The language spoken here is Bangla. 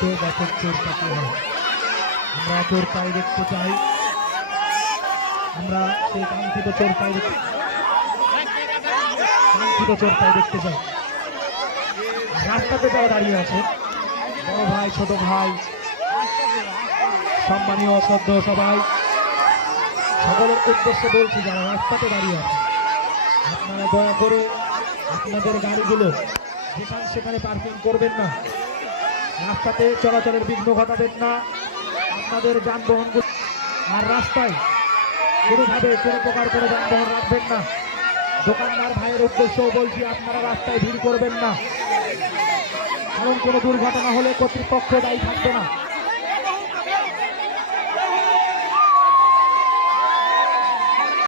তো ব্যাপক চোর পাতি হয়। আমরা চোর পাই দেখতে চাই, আমরা সেই কাঙ্ক্ষিত চোর পাই দেখতে চাই। রাস্তাতে যারা দাঁড়িয়ে আছে, বড় ভাই ছোট ভাই সম্মানীয় সদ্য সবাই, সকলের উদ্দেশ্যে বলছি যারা রাস্তাতে দাঁড়িয়ে আছে, আপনারা দয়া করে আপনাদের গাড়িগুলো যেখানে সেখানে পার্কিং করবেন না, রাস্তাতে চলাচলের বিঘ্ন ঘটাবেন না, আপনাদের যানবাহনগুলো আর রাস্তায় কোনোভাবে কোনো প্রকার কোনো যানবাহন রাখবেন না। দোকানদার ভাইয়ের উদ্দেশ্যও বলছি আপনারা রাস্তায় ভিড় করবেন না, কারণ কোনো দুর্ঘটনা হলে কর্তৃপক্ষ দায়ী থাকবে না।